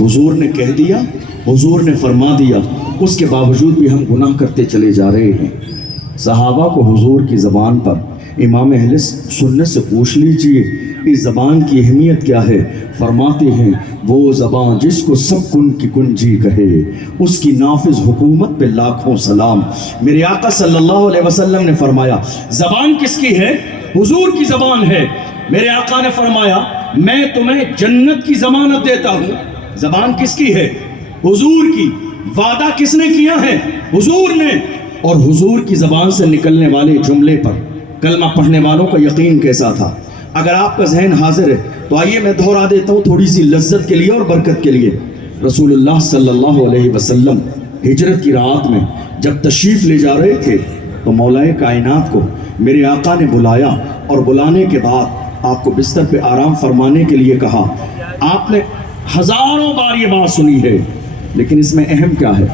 حضور نے کہہ دیا، حضور نے فرما دیا، اس کے باوجود بھی ہم گناہ کرتے چلے جا رہے ہیں۔ صحابہ کو حضور کی زبان پر امام اہل سنت سے پوچھ لیجئے اس زبان کی اہمیت کیا ہے۔ فرماتے ہیں وہ زبان جس کو سب کن کی کنجی کہے، اس کی نافذ حکومت پہ لاکھوں سلام۔ میرے آقا صلی اللہ علیہ وسلم نے فرمایا زبان کس کی ہے؟ حضور کی زبان ہے۔ میرے آقا نے فرمایا میں تمہیں جنت کی ضمانت دیتا ہوں۔ زبان کس کی ہے؟ حضور کی۔ وعدہ کس نے کیا ہے؟ حضور نے۔ اور حضور کی زبان سے نکلنے والے جملے پر کلمہ پڑھنے والوں کا یقین کیسا تھا؟ اگر آپ کا ذہن حاضر ہے تو آئیے میں دہرا دیتا ہوں تھوڑی سی لذت کے لیے اور برکت کے لیے۔ رسول اللہ صلی اللہ علیہ وسلم ہجرت کی رات میں جب تشریف لے جا رہے تھے تو مولا کائنات کو میرے آقا نے بلایا، اور بلانے کے بعد آپ کو بستر پہ آرام فرمانے کے لیے کہا۔ آپ نے ہزاروں بار یہ بات سنی ہے، لیکن اس میں اہم کیا ہے؟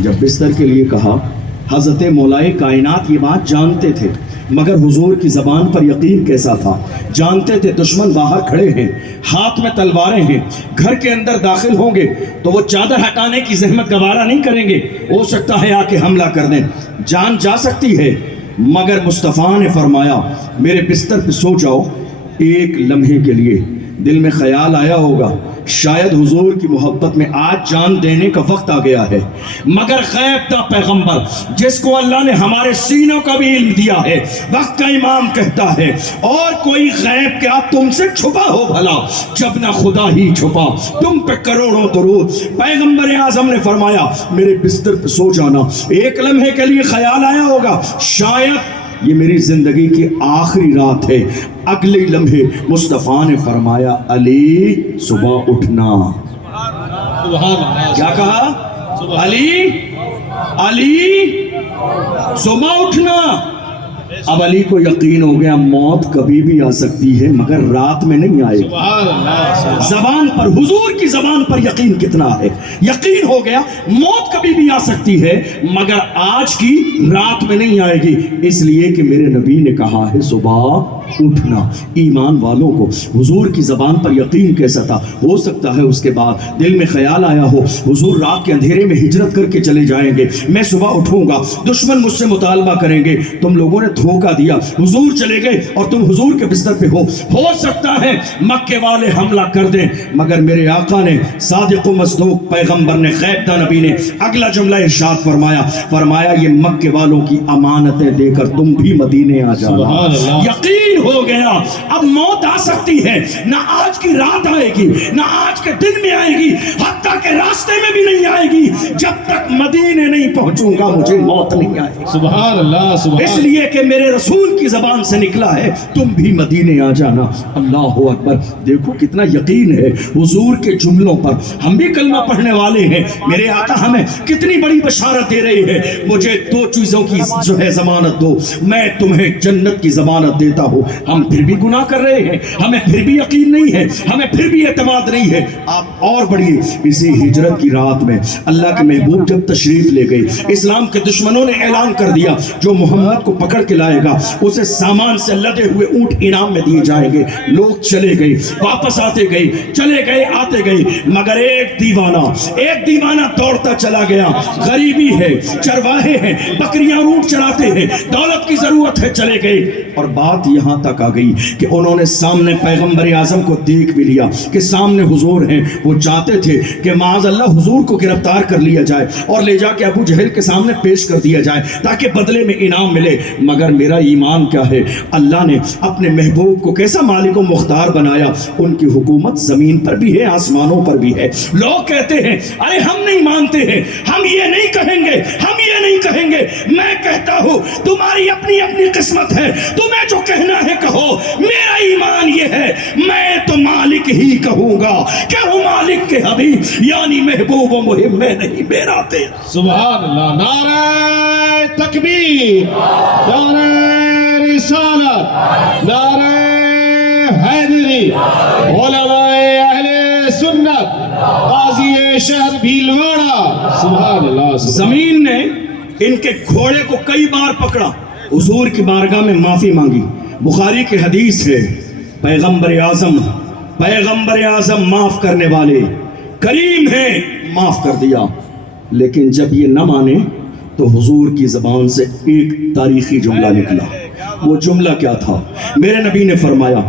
جب بستر کے لیے کہا، حضرت مولا کائنات یہ بات جانتے تھے، مگر حضور کی زبان پر یقین کیسا تھا؟ جانتے تھے دشمن باہر کھڑے ہیں، ہاتھ میں تلواریں ہیں، گھر کے اندر داخل ہوں گے تو وہ چادر ہٹانے کی زحمت گوارا نہیں کریں گے، ہو سکتا ہے آ کے حملہ کر دیں، جان جا سکتی ہے۔ مگر مصطفیٰ نے فرمایا میرے بستر پہ سو جاؤ۔ ایک لمحے کے لیے دل میں خیال آیا ہوگا شاید حضور کی محبت میں آج جان دینے کا وقت آ گیا ہے، مگر غیب کا پیغمبر جس کو اللہ نے ہمارے سینوں کا بھی علم دیا ہے، وقت کا امام کہتا ہے اور کوئی غیب کیا تم سے چھپا ہو بھلا، جب نہ خدا ہی چھپا تم پہ کروڑوں درود۔ پیغمبر اعظم نے فرمایا میرے بستر پہ سو جانا۔ ایک لمحے کے لیے خیال آیا ہوگا شاید یہ میری زندگی کی آخری رات ہے۔ اگلے لمحے مصطفیٰ نے فرمایا علی صبح اٹھنا۔ کیا کہا؟ علی صبح اٹھنا۔ اب علی کو یقین ہو گیا موت کبھی بھی آ سکتی ہے مگر رات میں نہیں آئے گی۔ زبان پر، حضور کی زبان پر یقین کتنا ہے؟ یقین ہو گیا موت کبھی بھی آ سکتی ہے مگر آج کی رات میں نہیں آئے گی، اس لیے کہ میرے نبی نے کہا ہے صبح اٹھنا۔ ایمان والوں کو حضور کی زبان پر یقین کیسا تھا؟ ہو سکتا ہے اس کے بعد دل میں خیال آیا ہو حضور رات کے اندھیرے میں ہجرت کر کے چلے جائیں گے، میں صبح اٹھوں گا، دشمن مجھ سے مطالبہ کریں گے، تم لوگوں نے دھوکہ دیا، حضور چلے گئے اور تم حضور کے بستر پہ ہو سکتا ہے مکے والے حملہ کر دیں، مگر میرے آقا نے صادق و مصدوق پیغمبر نے غیب داں نبی نے اگلا جملہ ارشاد فرمایا یہ مکے والوں کی امانتیں دے کر تم بھی مدینے آ جانا۔ یقین ہو گیا اب موت آ سکتی ہے، نہ آج کی رات آئے گی نہ آج کے دن میں آئے گی، حتیٰ کہ راستے میں بھی نہیں آئے گی، جب تک مدینے نہیں پہنچوں گا مجھے موت نہیں آئے گی۔ سبحان اللہ، سبحان اس لیے کہ میرے رسول کی زبان سے نکلا ہے تم بھی مدینے آ جانا۔ اللہ اکبر، دیکھو کتنا یقین ہے حضور کے جملوں پر۔ ہم بھی کلمہ پڑھنے والے ہیں، میرے آقا ہمیں کتنی بڑی بشارت دے رہی ہے، مجھے دو چیزوں کی جو ہے ضمانت دو، میں تمہیں جنت کی ضمانت دیتا ہوں۔ ہم پھر بھی گناہ کر رہے ہیں، ہمیں پھر بھی یقین نہیں ہے، ہمیں پھر بھی اعتماد نہیں ہے۔ آپ اور بڑھیے، اسی ہجرت کی رات میں اللہ کے محبوب جب تشریف لے گئے، اسلام کے دشمنوں نے اعلان کر دیا جو محمد کو پکڑ کے لائے گا اسے سامان سے لدے ہوئے اونٹ انعام میں دیے جائیں گے۔ لوگ چلے گئے، واپس آتے گئے، چلے گئے آتے گئے، مگر ایک دیوانہ دوڑتا چلا گیا۔ غریبی ہے، چرواہے ہیں، بکریاں اونٹ چراتے ہیں، دولت کی ضرورت ہے، چلے گئے۔ اور بات یہاں تک آ گئی کہ انہوں نے سامنے پیغمبر اعظم کو دیکھ بھی لیا کہ سامنے حضور ہیں۔ وہ چاہتے تھے کہ معاذ اللہ حضور کو گرفتار کر لیا جائے اور لے جا کے ابو جہل کے سامنے پیش کر دیا جائے تاکہ بدلے میں انعام ملے، مگر میرا ایمان کیا ہے، اللہ نے اپنے محبوب کو کیسا مالک و مختار بنایا۔ ان کی حکومت زمین پر بھی ہے، آسمانوں پر بھی ہے۔ لوگ کہتے ہیں ارے ہم نہیں مانتے ہیں، ہم یہ نہیں کہیں گے، ہم یہ نہیں کہیں گے۔ میں کہتا ہوں تمہاری اپنی اپنی قسمت ہے، تمہیں جو کہنا ہے کہو، میرا ایمان یہ ہے میں تو مالک ہی کہوں گا کہ وہ مالک کے حبیب یعنی محبوب و محب میں نہیں، میرا تیرا۔ سبحان اللہ، نعرہ تکبیر، نعرہ رسالت، نعرہ حیدری، علماء اہل سنت، قاضی شہر بھیلواڑہ، سبحان اللہ۔ زمین نے ان کے گھوڑے کو کئی بار پکڑا، حضور کی بارگاہ میں معافی مانگی۔ بخاری کی حدیث ہے پیغمبر اعظم معاف کرنے والے، کریم ہیں، معاف کر دیا۔ لیکن جب یہ نہ مانے تو حضور کی زبان سے ایک تاریخی جملہ نکلا۔ وہ جملہ کیا تھا؟ میرے نبی نے فرمایا،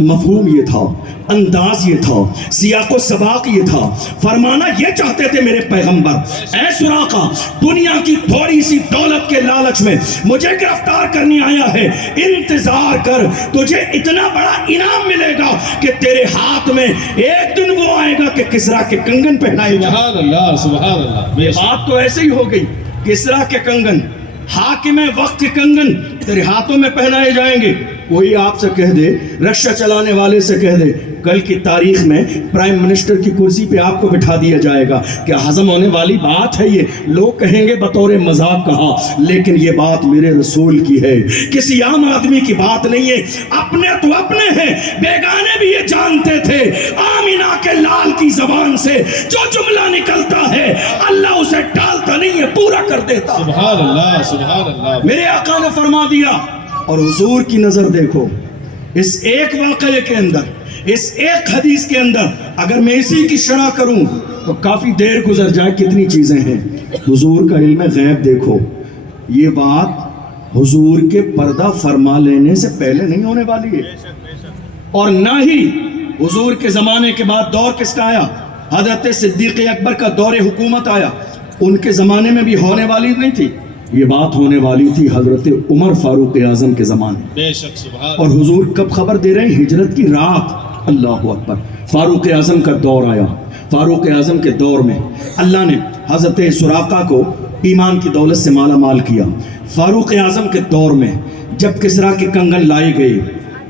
مفہوم یہ تھا، انداز یہ تھا، سیاق و سباق یہ تھا، فرمانا یہ چاہتے تھے میرے پیغمبر، اے سراقہ، دنیا کی تھوڑی سی دولت کے لالچ میں مجھے گرفتار کرنے آیا ہے، انتظار کر، تجھے اتنا بڑا انعام ملے گا کہ تیرے ہاتھ میں ایک دن وہ آئے گا کہ کسریٰ کے کنگن پہنائے گا۔ سبحان اللہ، سبحان اللہ۔ بے شک بات تو ایسے ہی ہو گئی، کسریٰ کے کنگن، حاکم وقت کے کنگن تیرے ہاتھوں میں پہنائے جائیں گے۔ کوئی آپ سے کہہ دے، رکشہ چلانے والے سے کہہ دے، کل کی تاریخ میں پرائم منسٹر کی کرسی پہ آپ کو بٹھا دیا جائے گا، کیا ہضم ہونے والی بات ہے یہ؟ لوگ کہیں گے بطور مذاق کہا، لیکن یہ بات میرے رسول کی ہے، کسی عام آدمی کی بات نہیں ہے۔ اپنے تو اپنے ہیں، بیگانے بھی یہ جانتے تھے، آمینہ کے لال کی زبان سے جو جملہ نکلتا ہے اللہ اسے ٹالتا نہیں ہے، پورا کر دیتا۔ سبحان اللہ، سبحان اللہ۔ میرے آقا نے فرما دیا، اور حضور کی نظر دیکھو، اس ایک واقعے کے اندر، اس ایک حدیث کے اندر اگر میں اسی کی شرح کروں تو کافی دیر گزر جائے، کتنی چیزیں ہیں۔ حضور کا علم غیب دیکھو، یہ بات حضور کے پردہ فرما لینے سے پہلے نہیں ہونے والی ہے، اور نہ ہی حضور کے زمانے کے بعد دور کس کا آیا؟ حضرت صدیق اکبر کا دور حکومت آیا، ان کے زمانے میں بھی ہونے والی نہیں تھی، یہ بات ہونے والی تھی حضرت عمر فاروق اعظم کے زمانے۔ بے شک، سبحان اور حضور کب خبر دے رہے ہیں؟ ہجرت کی رات۔ اللہ اکبر۔ فاروق اعظم کا دور آیا، فاروق اعظم کے دور میں اللہ نے حضرت سراقہ کو ایمان کی دولت سے مالا مال کیا۔ فاروق اعظم کے دور میں جب کسریٰ کے کنگن لائے گئے،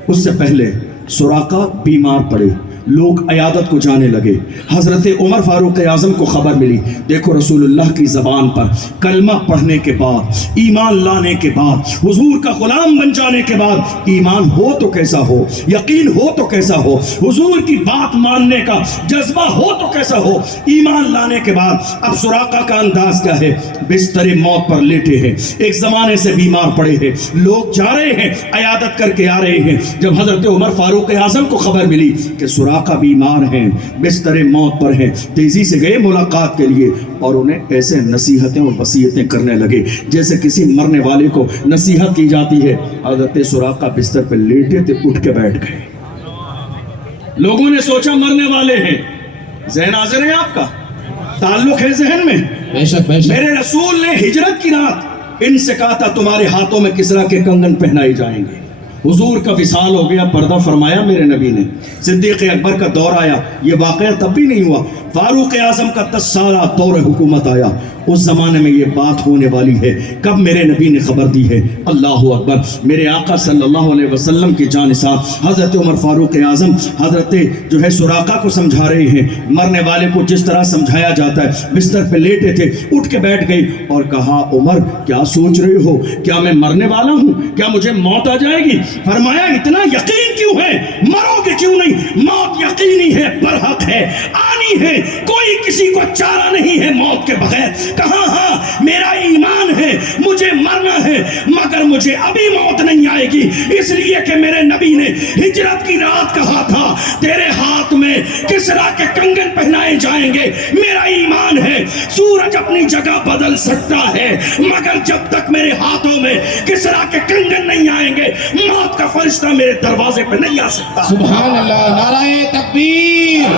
اس سے پہلے سراقہ بیمار پڑے، لوگ عیادت کو جانے لگے۔ حضرت عمر فاروق اعظم کو خبر ملی، دیکھو رسول اللہ کی زبان پر کلمہ پڑھنے کے بعد، ایمان لانے کے بعد، حضور کا غلام بن جانے کے بعد ایمان ہو تو کیسا ہو، یقین ہو تو کیسا ہو، حضور کی بات ماننے کا جذبہ ہو تو کیسا ہو، ایمان لانے کے بعد اب سراقہ کا انداز کیا ہے؟ بستر موت پر لیٹے ہیں، ایک زمانے سے بیمار پڑے ہیں، لوگ جا رہے ہیں عیادت کر کے آ رہے ہیں۔ جب حضرت عمر فاروق اعظم کو خبر ملی کہ سراقہ بیمار ہیں، بستر موت پر ہیں، تیزی سے گئے ملاقات کے لیے، اور انہیں ایسے نصیحتیں اور وصیتیں کرنے لگے جیسے کسی مرنے والے کو نصیحت کی جاتی ہے۔ حضرت سراقہ بستر پہ لیٹے تھے، اٹھ کے بیٹھ گئے۔ لوگوں نے سوچا مرنے والے ہیں، ذہن حاضر ہے آپ کا، تعلق ہے ذہن میں۔ بے شک، بے شک۔ میرے رسول نے ہجرت کی رات ان سے کہا تھا تمہارے ہاتھوں میں کسریٰ کے کنگن پہنائے جائیں گے۔ حضور کا وصال ہو گیا، پردہ فرمایا میرے نبی نے، صدیق اکبر کا دور آیا، یہ واقعہ تب بھی نہیں ہوا، فاروق اعظم کا 10 سالہ دور حکومت آیا، اس زمانے میں یہ بات ہونے والی ہے۔ کب میرے نبی نے خبر دی ہے؟ اللہ اکبر۔ میرے آقا صلی اللہ علیہ وسلم کی جانثاب حضرت عمر فاروق اعظم حضرت جو ہے سراقہ کو سمجھا رہے ہیں، مرنے والے کو جس طرح سمجھایا جاتا ہے، بستر پہ لیٹے تھے، اٹھ کے بیٹھ گئی اور کہا عمر کیا سوچ رہے ہو؟ کیا میں مرنے والا ہوں؟ کیا مجھے موت آ جائے گی؟ فرمایا اتنا یقین کیوں ہے؟ مرو گے کیوں نہیں؟ موت یقینی ہے، برحق ہے، آنی ہے، کوئی کسی کو چارہ نہیں ہے موت کے بغیر۔ کہا ہاں میرا ایمان ہے، مجھے مرنا ہے، مگر مجھے ابھی موت نہیں آئے گی، اس لیے کہ میرے نبی نے ہجرت کی رات کہا تھا تیرے ہاتھ میں کسریٰ کے کنگن پہنائے جائیں گے۔ میرا ایمان ہے سورج اپنی جگہ بدل سکتا ہے، مگر جب تک میرے ہاتھوں میں کسریٰ کے کنگن نہیں آئیں گے موت کا فرشتہ میرے دروازے پہ نہیں آ سکتا۔ سبحان اللہ، نعرہ تکبیر،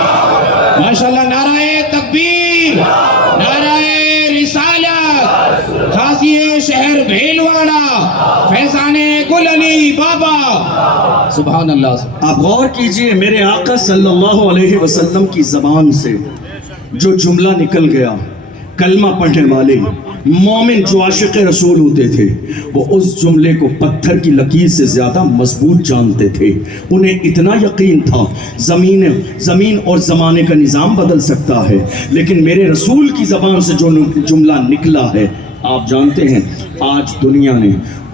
ماشاءاللہ، نعرہ تکبیر، نعرہ رسالت، قاضی شہر بھیلواڑہ، فیضان گل علی بابا۔ سبحان اللہ۔ آپ غور کیجئے، میرے آقا صلی اللہ علیہ وسلم کی زبان سے جو جملہ نکل گیا، کلمہ پڑھنے والے مومن جو عاشق رسول ہوتے تھے وہ اس جملے کو پتھر کی لکیر سے زیادہ مضبوط جانتے تھے۔ انہیں اتنا یقین تھا زمین اور زمانے کا نظام بدل سکتا ہے، لیکن میرے رسول کی زبان سے جو جملہ نکلا ہے، آپ جانتے ہیں آج دنیا نے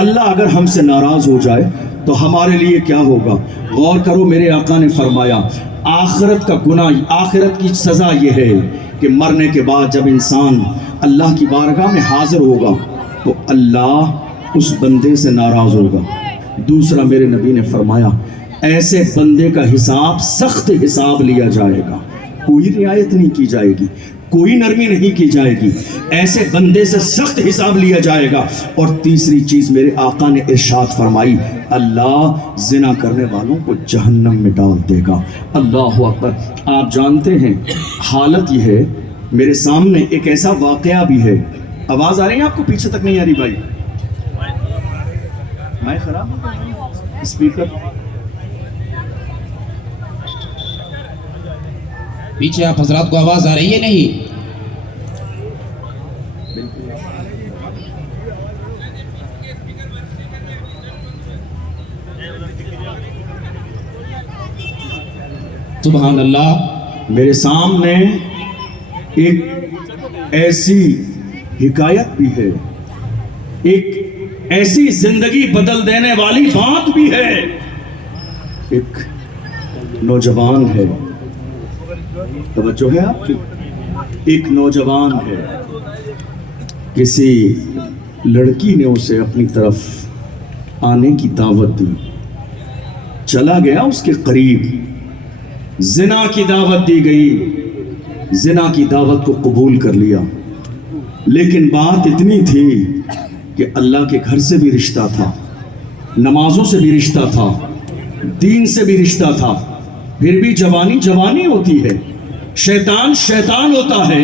اللہ اگر ہم سے ناراض ہو جائے تو ہمارے لیے کیا ہوگا؟ غور کرو، میرے آقا نے فرمایا آخرت کا گناہ، آخرت کی سزا یہ ہے کہ مرنے کے بعد جب انسان اللہ کی بارگاہ میں حاضر ہوگا تو اللہ اس بندے سے ناراض ہوگا۔ دوسرا میرے نبی نے فرمایا ایسے بندے کا حساب سخت حساب لیا جائے گا، کوئی رعایت نہیں کی جائے گی، کوئی نرمی نہیں کی جائے گی، ایسے بندے سے سخت حساب لیا جائے گا۔ اور تیسری چیز میرے آقا نے ارشاد فرمائی اللہ زنا کرنے والوں کو جہنم میں ڈال دے گا۔ اللہ اکبر۔ آپ جانتے ہیں حالت یہ ہے، میرے سامنے ایک ایسا واقعہ بھی ہے۔ آواز آ رہی ہے آپ کو؟ پیچھے تک نہیں آ رہی بھائی؟ میں خراب اسپیکر پیچھے آپ حضرات کو آواز آ رہی ہے نہیں؟ سبحان اللہ۔ میرے سامنے ایک ایسی حکایت بھی ہے، ایک ایسی زندگی بدل دینے والی بات بھی ہے۔ ایک نوجوان ہے، توجہ ہے آپ کی، ایک نوجوان ہے، کسی لڑکی نے اسے اپنی طرف آنے کی دعوت دی، چلا گیا اس کے قریب، زنا کی دعوت دی گئی، زنا کی دعوت کو قبول کر لیا، لیکن بات اتنی تھی کہ اللہ کے گھر سے بھی رشتہ تھا، نمازوں سے بھی رشتہ تھا، دین سے بھی رشتہ تھا، پھر بھی جوانی جوانی ہوتی ہے، شیطان شیطان ہوتا ہے،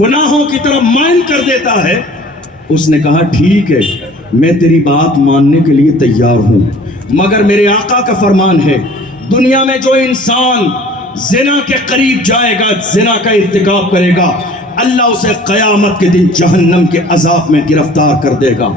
گناہوں کی طرف مائل کر دیتا ہے۔ اس نے کہا ٹھیک ہے میں تیری بات ماننے کے لیے تیار ہوں، مگر میرے آقا کا فرمان ہے دنیا میں جو انسان زنا کے قریب جائے گا، زنا کا ارتکاب کرے گا، اللہ اسے قیامت کے دن جہنم کے عذاب میں گرفتار کر دے گا۔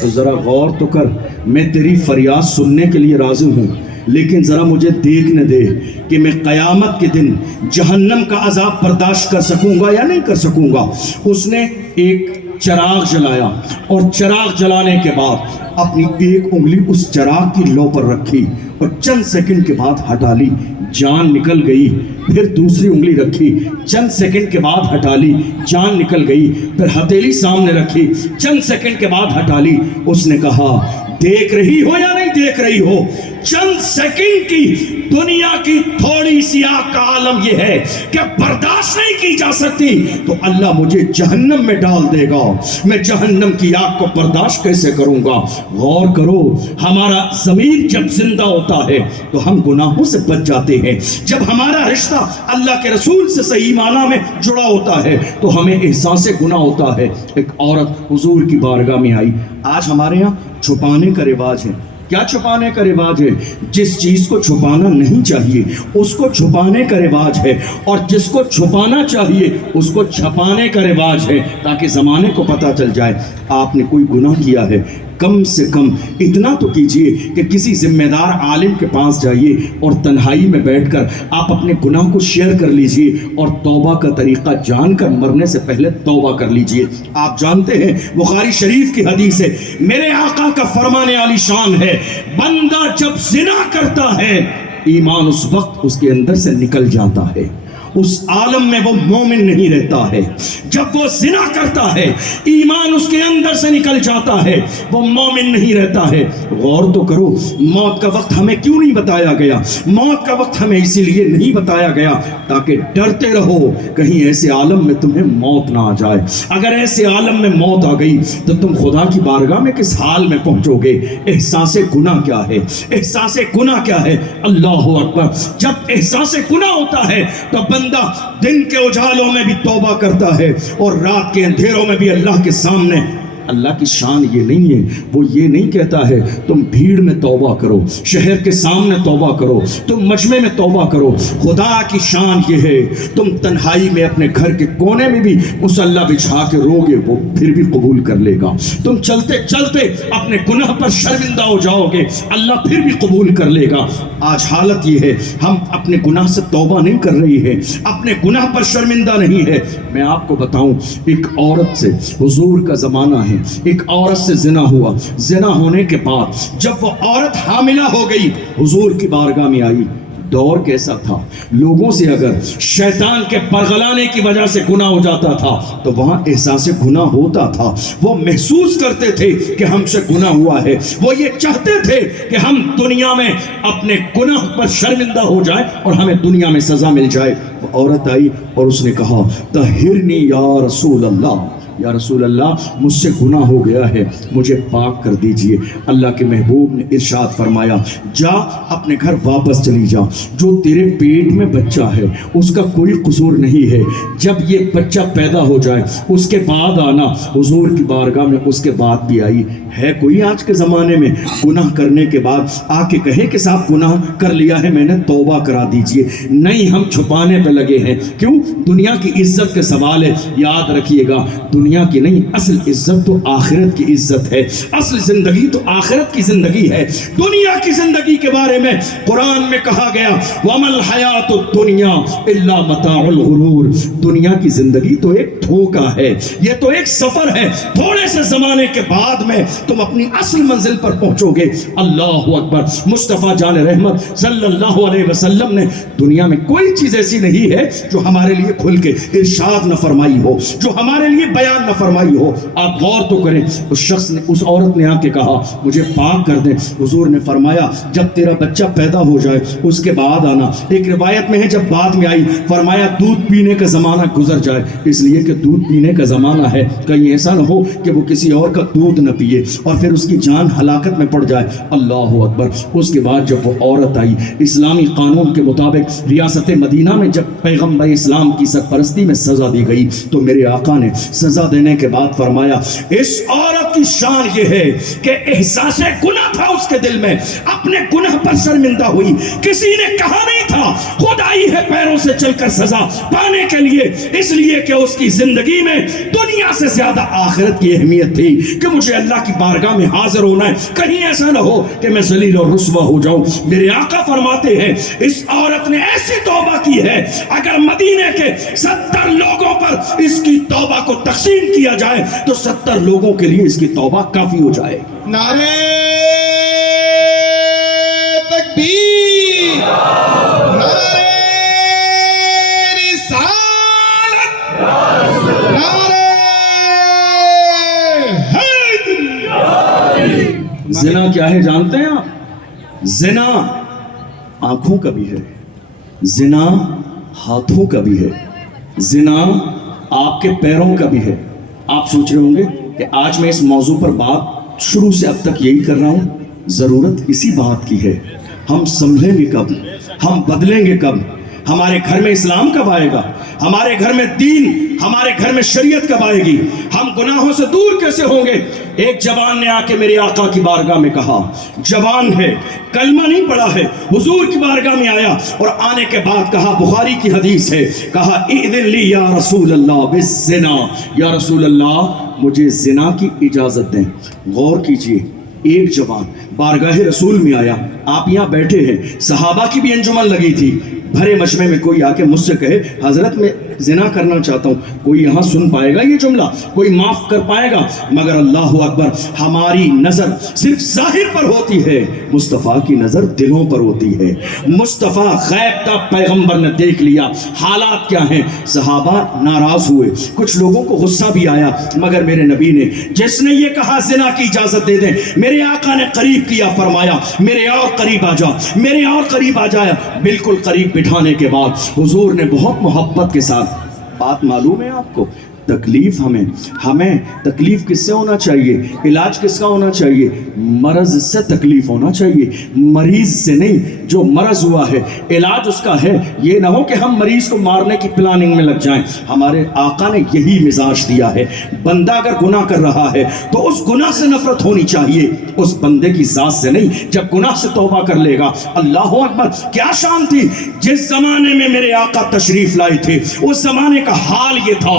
تو ذرا غور تو کر، میں تیری فریاد سننے کے لیے راضی ہوں، لیکن ذرا مجھے دیکھنے دے کہ میں قیامت کے دن جہنم کا عذاب برداشت کر سکوں گا یا نہیں کر سکوں گا۔ اس نے ایک چراغ جلایا اور چراغ جلانے کے بعد اپنی ایک انگلی اس چراغ کی لو پر رکھی اور چند سیکنڈ کے بعد ہٹا لی، جان نکل گئی۔ پھر دوسری انگلی رکھی، چند سیکنڈ کے بعد ہٹا لی، جان نکل گئی۔ پھر ہتھیلی سامنے رکھی، چند سیکنڈ کے بعد ہٹا لی۔ اس نے کہا دیکھ رہی ہو یا نہیں دیکھ رہی ہو؟ چند سیکنڈ کی دنیا کی تھوڑی سی آگ کا عالم یہ ہے کہ برداشت نہیں کی جا سکتی، تو اللہ مجھے جہنم میں ڈال دے گا، میں جہنم کی آگ کو برداشت کیسے کروں گا؟ غور کرو، ہمارا ضمیر جب زندہ ہوتا ہے تو ہم گناہوں سے بچ جاتے ہیں، جب ہمارا رشتہ اللہ کے رسول سے صحیح معنی میں جڑا ہوتا ہے تو ہمیں احساس گناہ ہوتا ہے۔ ایک عورت حضور کی بارگاہ میں آئی۔ آج ہمارے ہاں چھپانے کا رواج ہے۔ کیا چھپانے کا رواج ہے؟ جس چیز کو چھپانا نہیں چاہیے اس کو چھپانے کا رواج ہے، اور جس کو چھپانا چاہیے اس کو چھپانے کا رواج ہے، تاکہ زمانے کو پتہ چل جائے آپ نے کوئی گناہ کیا ہے۔ کم سے کم اتنا تو کیجئے کہ کسی ذمہ دار عالم کے پاس جائیے اور تنہائی میں بیٹھ کر آپ اپنے گناہ کو شیئر کر لیجئے، اور توبہ کا طریقہ جان کر مرنے سے پہلے توبہ کر لیجئے۔ آپ جانتے ہیں بخاری شریف کی حدیث ہے، میرے آقا کا فرمان عالی شان ہے، بندہ جب زنا کرتا ہے ایمان اس وقت اس کے اندر سے نکل جاتا ہے، اس عالم میں وہ مومن نہیں رہتا ہے۔ جب وہ زنا کرتا ہے ایمان اس کے اندر سے نکل جاتا ہے، وہ مومن نہیں رہتا ہے۔ غور تو کرو، موت کا وقت ہمیں کیوں نہیں بتایا گیا؟ موت کا وقت ہمیں اسی لیے نہیں بتایا گیا تاکہ ڈرتے رہو کہیں ایسے عالم میں تمہیں موت نہ آ جائے۔ اگر ایسے عالم میں موت آ گئی تو تم خدا کی بارگاہ میں کس حال میں پہنچو گے؟ احساس گناہ کیا ہے؟ احساس گناہ کیا ہے؟ اللہ اکبر۔ جب احساس گناہ ہوتا ہے تو بندہ دن کے اجالوں میں بھی توبہ کرتا ہے اور رات کے اندھیروں میں بھی اللہ کے سامنے۔ اللہ کی شان یہ نہیں ہے، وہ یہ نہیں کہتا ہے تم بھیڑ میں توبہ کرو، شہر کے سامنے توبہ کرو، تم مجمع میں توبہ کرو۔ خدا کی شان یہ ہے تم تنہائی میں اپنے گھر کے کونے میں بھی مصلی بچھا کے روگے، وہ پھر بھی قبول کر لے گا۔ تم چلتے چلتے اپنے گناہ پر شرمندہ ہو جاؤ گے، اللہ پھر بھی قبول کر لے گا۔ آج حالت یہ ہے ہم اپنے گناہ سے توبہ نہیں کر رہی ہے، اپنے گناہ پر شرمندہ نہیں ہے۔ میں آپ کو بتاؤں، ایک عورت سے، حضور کا زمانہ ہے، ایک عورت سے زنا ہوا. زنا ہونے کے بعد جب وہ عورت حاملہ ہو گئی, حضور کی بارگاہ میں آئی. دور کیسا تھا, لوگوں سے اگر شیطان کے پرغلانے کی وجہ سے گناہ ہو جاتا تھا تو وہاں احساس گناہ ہوتا تھا. وہ محسوس کرتے تھے کہ ہم سے گناہ ہوا ہے. وہ یہ چاہتے تھے کہ ہم دنیا میں اپنے گناہ پر شرمندہ ہو جائیں اور ہمیں دنیا میں سزا مل جائے. وہ عورت آئی اور اس نے کہا, طہرنی یا رسول اللہ, یا رسول اللہ مجھ سے گناہ ہو گیا ہے, مجھے پاک کر دیجئے. اللہ کے محبوب نے ارشاد فرمایا, جا اپنے گھر واپس چلی جا. جو تیرے پیٹ میں بچہ ہے اس کا کوئی قصور نہیں ہے. جب یہ بچہ پیدا ہو جائے اس کے بعد آنا. حضور کی بارگاہ میں اس کے بعد بھی آئی. ہے کوئی آج کے زمانے میں گناہ کرنے کے بعد آ کے کہے کہ صاحب گناہ کر لیا ہے میں نے توبہ کرا دیجئے؟ نہیں, ہم چھپانے پہ لگے ہیں. کیوں؟ دنیا کی عزت کے سوال ہے. یاد رکھیے گا, دنیا کی نہیں, اصل عزت تو آخرت کی عزت ہے. اصل زندگی تو آخرت کی زندگی ہے. دنیا کی زندگی کے بارے میں قرآن میں کہا گیا, وَمَا الْحَيَاةُ الدُّنْيَا إِلَّا مَتَاعُ الْغُرُورِ. دنیا کی زندگی تو ایک دھوکہ ہے, یہ تو ایک سفر ہے. تھوڑے سے زمانے کے بعد میں تم اپنی اصل منزل پر پہنچو گے. اللہ اکبر. مصطفیٰ جان رحمت صلی اللہ علیہ وسلم نے دنیا میں کوئی چیز ایسی نہیں ہے جو ہمارے لیے کھل کے ارشاد نہ فرمائی ہو, جو ہمارے لیے بیان نہ فرمائی ہو. آپ غور تو کریں, اس شخص نے, اس عورت نے آ کے کہا مجھے پاک کر دیں. حضور نے فرمایا جب تیرا بچہ پیدا ہو جائے اس کے بعد آنا. ایک روایت میں ہے جب بعد میں آئی فرمایا دودھ پینے کا زمانہ گزر جائے, اس لیے کہ دودھ پینے کا زمانہ ہے, کہیں ایسا نہ ہو کہ وہ کسی اور کا دودھ نہ پیے اور پھر اس کی جان ہلاکت میں پڑ جائے. اللہ اکبر. اس کے بعد جب وہ عورت آئی, اسلامی قانون کے مطابق ریاست مدینہ میں جب پیغمبر اسلام کی سرپرستی میں سزا دی گئی تو میرے آقا نے سزا دینے کے بعد فرمایا اس عورت کی شان یہ ہے کہ احساس گناہ تھا اس کے دل میں, اپنے گناہ پر شرمندہ ہوئی. کسی نے کہا نہیں تھا خود آئی ہے پیروں سے چل کر سزا پانے کے لیے, اس لیے کہ اس کی زندگی میں دنیا سے زیادہ آخرت کی اہمیت تھی کہ مجھے اللہ کی بارگاہ میں حاضر ہونا ہے, کہیں ایسا نہ ہو کہ میں ذلیل اور رسوا ہو جاؤں. میرے آقا فرماتے ہیں اس عورت نے ایسی توبہ کی ہے اگر مدینے کے 70 لوگوں پر اس کی توبہ کو تقسیم کیا جائے تو 70 لوگوں کے لیے اس کی توبہ کافی ہو جائے. نعرے تکبیر, نعرے رسالت, نعرے حیدری. زنا کیا ہے جانتے ہیں آپ؟ زنا آنکھوں کا بھی ہے, زنا ہاتھوں کا بھی ہے, زنا آپ کے پیروں کا بھی ہے. آپ سوچ رہے ہوں گے کہ آج میں اس موضوع پر بات شروع سے اب تک یہی کر رہا ہوں. ضرورت اسی بات کی ہے. ہم سنبھلیں گے کب, ہم بدلیں گے کب, ہمارے گھر میں اسلام کب آئے گا, ہمارے گھر میں دین, ہمارے گھر میں شریعت کب آئے گی, ہم گناہوں سے دور کیسے ہوں گے. ایک جوان نے آ کے میرے آقا کی بارگاہ میں کہا, جوان ہے, کلمہ نہیں پڑھا ہے, حضور کی بارگاہ میں آیا اور آنے کے بعد کہا, بخاری کی حدیث ہے, کہا اذن لی یا رسول اللہ بالزنا, یا رسول اللہ مجھے زنا کی اجازت دیں. غور کیجئے, ایک جوان بارگاہ رسول میں آیا, آپ یہاں بیٹھے ہیں, صحابہ کی بھی انجمن لگی تھی, بھرے مجمع میں کوئی آ کے مجھ سے کہے حضرت میں زنا کرنا چاہتا ہوں, کوئی یہاں سن پائے گا یہ جملہ, کوئی معاف کر پائے گا؟ مگر اللہ اکبر, ہماری نظر صرف ظاہر پر ہوتی ہے, مصطفیٰ کی نظر دلوں پر ہوتی ہے. مصطفیٰ غیب کا پیغمبر نے دیکھ لیا حالات کیا ہیں. صحابہ ناراض ہوئے, کچھ لوگوں کو غصہ بھی آیا, مگر میرے نبی نے جس نے یہ کہا زنا کی اجازت دے دیں, میرے آقا نے قریب کیا, فرمایا میرے اور قریب آ جا, میرے اور قریب آ جایا. بالکل قریب بٹھانے کے بعد حضور نے بہت محبت کے ساتھ, بات معلوم ہے آپ کو, تکلیف ہمیں تکلیف کس سے ہونا چاہیے, علاج کس کا ہونا چاہیے, مرض سے تکلیف ہونا چاہیے, مریض سے نہیں. جو مرض ہوا ہے علاج اس کا ہے, یہ نہ ہو کہ ہم مریض کو مارنے کی پلاننگ میں لگ جائیں. ہمارے آقا نے یہی مزاج دیا ہے, بندہ اگر گناہ کر رہا ہے تو اس گناہ سے نفرت ہونی چاہیے, اس بندے کی ذات سے نہیں. جب گناہ سے توبہ کر لے گا, اللہ اکبر, کیا شان تھی جس زمانے میں میرے آقا تشریف لائے تھے, اس زمانے کا حال یہ تھا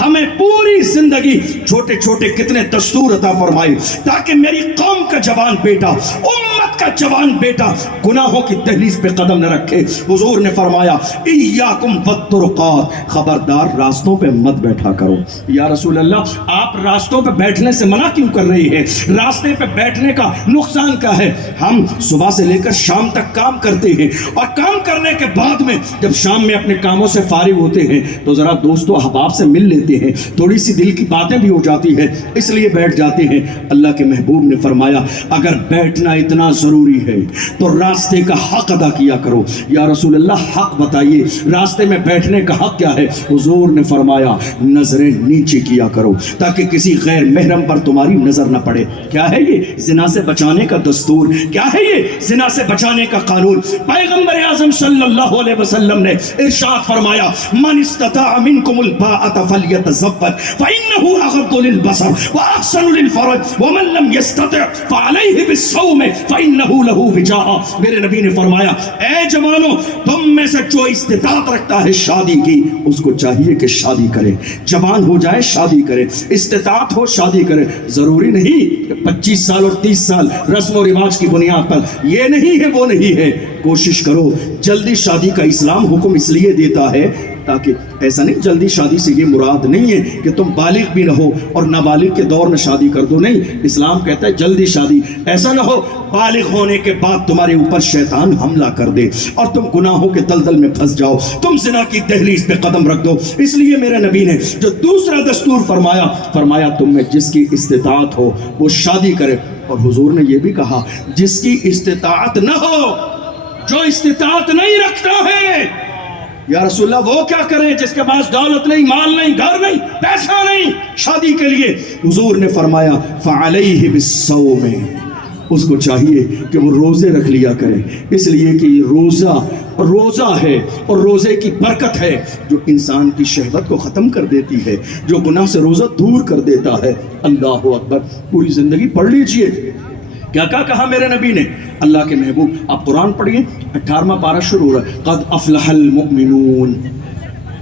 ہمیں پوری زندگی چھوٹے چھوٹے کتنے دستور عطا فرمائے تاکہ میری قوم کا جوان بیٹا، امت کا جوان بیٹا گناہوں کی دہلیز پہ قدم نہ رکھے۔ حضور نے فرمایا ایاکم والطرقات، خبردار راستوں پہ مت بیٹھا کرو۔ یا رسول اللہ آپ راستوں پہ بیٹھنے سے منع کیوں کر رہی ہے؟ راستے پہ بیٹھنے کا نقصان کیا ہے؟ ہم صبح سے لے کر شام تک کام کرتے ہیں اور کام کرنے کے بعد میں جب شام میں اپنے کاموں سے فارغ ہوتے ہیں تو ذرا دوست و احباب سے مل لیتے ہیں، تھوڑی سی دل کی باتیں بھی ہو جاتی ہے، اس لیے بیٹھ جاتے ہیں۔ اللہ کے محبوب نے فرمایا اگر بیٹھنا اتنا ضروری ہے تو راستے کا حق ادا کیا کرو۔ یا رسول اللہ حق بتائیے، راستے میں بیٹھنے کا حق کیا ہے؟ حضور نے فرمایا نظریں نیچے کیا کرو تاکہ کسی غیر محرم پر تمہاری نظر نہ پڑے۔ کیا ہے یہ؟ زنا سے بچانے کا دستور، کیا ہے یہ؟ زنا سے بچانے کا قانون۔ پیغمبر اعظم صلی اللہ علیہ وسلم نے ارشاد فرمایا من استطاع منکم الباءۃ فلیتزوج فإنه اغض للبصر واحسن للفرج ومن لم يستطع فعليه بالصوم فإنه له وجاء۔ میرے نبی نے فرمایا اے جوانوں، تم میں سے جو استطاعت رکھتا ہے شادی کی، اس کو چاہیے کہ شادی کرے، جوان ہو جائے شادی کرے، استطاعت ہو شادی کرے۔ ضروری نہیں کہ 25 سال اور 30 سال رسم و رواج کی بنیاد پر، یہ نہیں ہے وہ نہیں ہے۔ کوشش کرو، جلدی شادی کا اسلام حکم اس لیے دیتا ہے تاکہ ایسا نہیں، جلدی شادی سے یہ مراد نہیں ہے کہ تم بالغ بھی نہ ہو اور نابالغ کے دور میں شادی کر دو، نہیں، اسلام کہتا ہے جلدی شادی۔ ایسا نہ ہو بالغ ہونے کے بعد تمہارے اوپر شیطان حملہ کر دے اور تم گناہوں کے دلدل میں پھنس جاؤ، تم زنا کی دہلیز پہ قدم رکھ دو۔ اس لیے میرے نبی نے جو دوسرا دستور فرمایا تم میں جس کی استطاعت ہو وہ شادی کرے، اور حضور نے یہ بھی کہا جس کی استطاعت نہ ہو، جو استطاعت نہیں رکھتا ہے، یا رسول اللہ وہ کیا کریں جس کے پاس دولت نہیں، مال نہیں، گھر نہیں، پیسہ نہیں شادی کے لیے؟ حضور نے فرمایا فعلیہ بالصوم، اس کو چاہیے کہ وہ روزے رکھ لیا کرے، اس لیے کہ یہ روزہ ہے اور روزے کی برکت ہے جو انسان کی شہوت کو ختم کر دیتی ہے، جو گناہ سے روزہ دور کر دیتا ہے۔ اللہ اکبر، پوری زندگی پڑھ لیجئے کیا کہا میرے نبی نے۔ اللہ کے محبوب آپ قرآن پڑھیے، 18واں پارہ شروع ہو رہا ہے، قد افلح المؤمنون،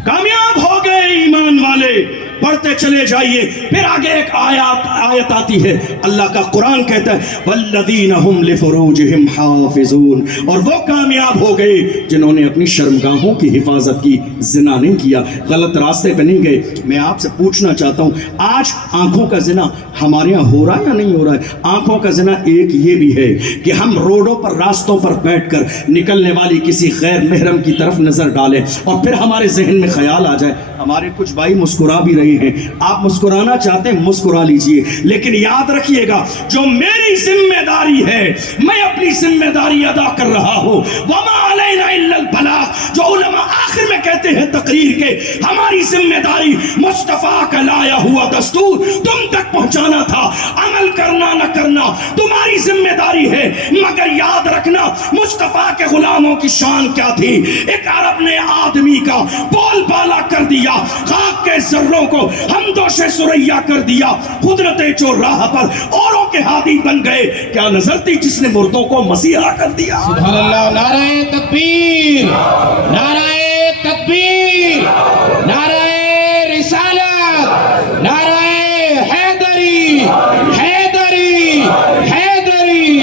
کامیاب ہو گئے ایمان والے۔ پڑھتے چلے جائیے، پھر آگے ایک آیت آتی ہے، اللہ کا قرآن کہتا ہے والذین هم لفروجہم حافظون، اور وہ کامیاب ہو گئے جنہوں نے اپنی شرمگاہوں کی حفاظت کی، زنا نہیں کیا، غلط راستے پہ نہیں گئے۔ میں آپ سے پوچھنا چاہتا ہوں آج آنکھوں کا زنا ہمارے یہاں ہو رہا ہے یا نہیں ہو رہا ہے؟ آنکھوں کا زنا ایک یہ بھی ہے کہ ہم روڈوں پر، راستوں پر بیٹھ کر نکلنے والی کسی غیر محرم کی طرف نظر ڈالیں اور پھر ہمارے ذہن میں خیال آ جائے۔ ہمارے کچھ بھائی مسکرا بھی رہے ہیں، آپ مسکرانا چاہتے ہیں مسکرا لیجئے، لیکن یاد رکھیے گا جو میری ذمہ داری ہے میں اپنی ذمہ داری ادا کر رہا ہوں۔ وما علینا الا البلاغ، جو علماء آخر میں کہتے ہیں تقریر کے، ہماری ذمہ داری مصطفیٰ کا لایا ہوا دستور تم تک پہنچانا تھا، عمل کرنا نہ کرنا تمہاری ذمہ داری ہے۔ مگر یاد رکھنا مصطفیٰ کے غلاموں کی شان کیا تھی؟ ایک عرب نے آدمی کا بول بالا کر دیا، خاک کے ذروں کو ہمدوش سریا کر دیا، قدرت جو راہ پر اوروں کے ہادی بن گئے، کیا نظر تھی جس نے مردوں کو مسیحا کر دیا؟ سبحان اللہ، نعرہ تکبیر، نعرہ تکبیر، نعرہ رسالت، نعرہ حیدری، حیدری، حیدری،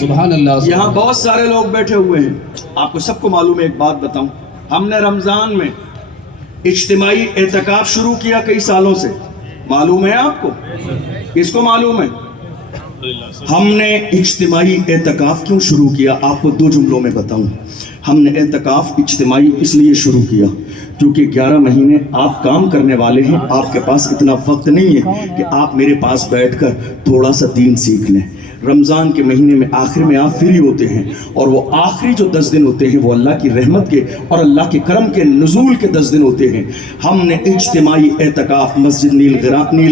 سبحان اللہ۔ یہاں بہت سارے لوگ بیٹھے ہوئے ہیں، آپ کو سب کو معلوم ہے، ایک بات بتاؤں، ہم نے رمضان میں اجتماعی اعتکاف شروع کیا کئی سالوں سے، معلوم ہے آپ کو؟ کس کو معلوم ہے؟ ہم نے اجتماعی اعتکاف کیوں شروع کیا؟ آپ کو 2 جملوں میں بتاؤں۔ ہم نے اعتکاف اجتماعی اس لیے شروع کیا کیونکہ 11 مہینے آپ کام کرنے والے ہیں، آپ کے پاس اتنا وقت نہیں ہے کہ آپ میرے پاس بیٹھ کر تھوڑا سا دین سیکھ لیں۔ رمضان کے مہینے میں آخر میں آپ فری ہوتے ہیں، اور وہ آخری جو 10 دن ہوتے ہیں وہ اللہ کی رحمت کے اور اللہ کے کرم کے نزول کے 10 دن ہوتے ہیں۔ ہم نے اجتماعی اعتکاف مسجد نیل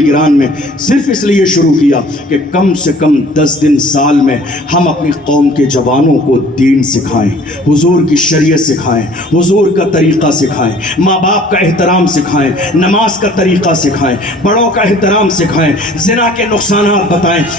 گران میں صرف اس لیے شروع کیا کہ کم سے کم 10 دن سال میں ہم اپنی قوم کے جوانوں کو دین سکھائیں، حضور کی شریعت سکھائیں، حضور کا طریقہ سکھائیں، ماں باپ کا احترام سکھائیں، نماز کا طریقہ سکھائیں، بڑوں کا احترام سکھائیں، زنا کے نقصانات بتائیں،